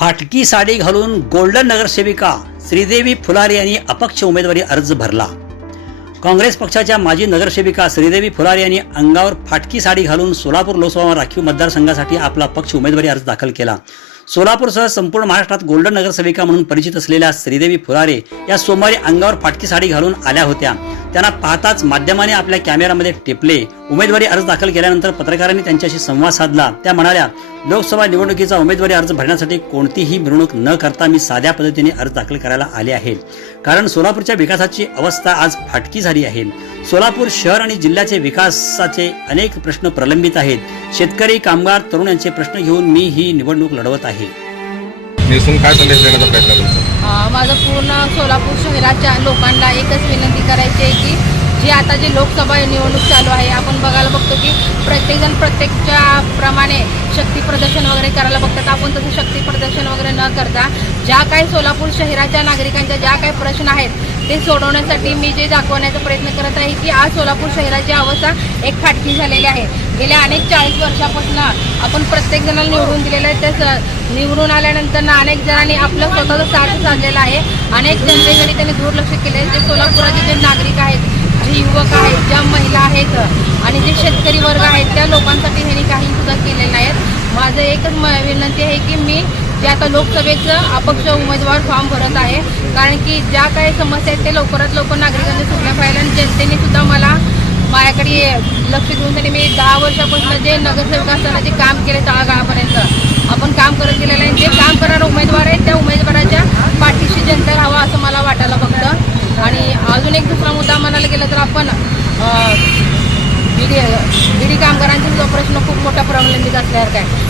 फाटकी साडी घालून गोल्डन नगरसेविका श्रीदेवी फुलारे यांनी अपक्ष उमेदवारी अर्ज भरला. काँग्रेस पक्षाच्या माजी नगरसेविका श्रीदेवी फुलारे यांनी अंगावर फाटकी साडी घालून सोलापूर लोकसभा राखीव मतदारसंघासाठी आपला पक्ष उमेदवारी अर्ज दाखल केला. सोलापूरसह संपूर्ण महाराष्ट्रात गोल्डन नगरसेविका म्हणून परिचित असलेल्या श्रीदेवी फुलारे या सोमवारी अंगावर फाटकी साडी घालून आल्या होत्या. त्यांना पाहताच माध्यमाने आपल्या कॅमेरामध्ये टिपले. उमेदवारी अर्ज दाखल केल्यानंतर पत्रकारांनी त्यांच्याशी संवाद साधला. त्या म्हणाल्या लोकसभा निवडणुकीचा उमेदवारी अर्ज भरण्यासाठी कोणतीही मिरवणूक न करता मी साध्या पद्धतीने अर्ज दाखल करायला आले आहे. कारण सोलापूरच्या विकासाची अवस्था आज फाटकी झाली आहे. सोलापूर शहर आणि जिल्ह्याचे विकासाचे अनेक प्रश्न प्रलंबित आहेत. शेतकरी कामगार तरुण यांचे प्रश्न घेऊन मी ही निवडणूक लढवत आहे. नेसून काय संदेश देण्याचा प्रयत्न तुमचा? माझं पूर्ण सोलापूर शहराच्या लोकांना एकच विनंती करायची आहे की जी आता जी लोकसभा निवडणूक चालू आहे आपण बघायला बघतो की प्रत्येकजण प्रत्येकच्या प्रमाणे शक्ती प्रदर्शन वगैरे करायला बघतात. आपण तसं शक्ती प्रदर्शन वगैरे न करता ज्या काही सोलापूर शहराच्या नागरिकांच्या ज्या काही प्रश्न आहेत ते सोडवण्यासाठी मी जे दाखवण्याचा प्रयत्न करत आहे की आज सोलापूर शहराची अवस्था एक फाटकी झालेली आहे. गेल्या अनेक चाळीस वर्षापासून आपण प्रत्येक जणाला निवडून दिलेलं आहे. त्याच निवडून आल्यानंतर ना अनेक जणांनी आपलं स्वतःचं स्वार्थ साधलेलं आहे. अनेक जनतेकडे त्यांनी दुर्लक्ष केले जे सोलापुराचे जे नागरिक आहेत जे युवक आहेत ज्या महिला आहेत आणि जे शेतकरी वर्ग आहेत त्या लोकांसाठी ह्यांनी काही सुद्धा केलेलं नाहीत. माझं एकच म विनंती आहे की मी जे आता लोकसभेचं अपक्ष उमेदवार फॉर्म भरत आहे कारण की ज्या काही समस्या आहेत ते लवकरात लवकर नागरिकांनी सुटल्या पाहिजे आणि जनतेने सुद्धा मला माझ्याकडे लक्ष देऊन त्यांनी मी दहा वर्षापासून जे नगरसेवक असताना जे काम केले तळागाळापर्यंत आपण काम करत गेलेलं आहे. जे काम करणारा उमेदवार आहेत त्या उमेदवाराच्या पाठीशी जनता राहावा असं मला वाटायला फक्त. आणि अजून एक दुसरा मुद्दा म्हणायला गेलं तर आपण अं, बिडी बिडी कामगारांचा जो प्रश्न खूप मोठा प्रलंबित असल्यासारखा आहे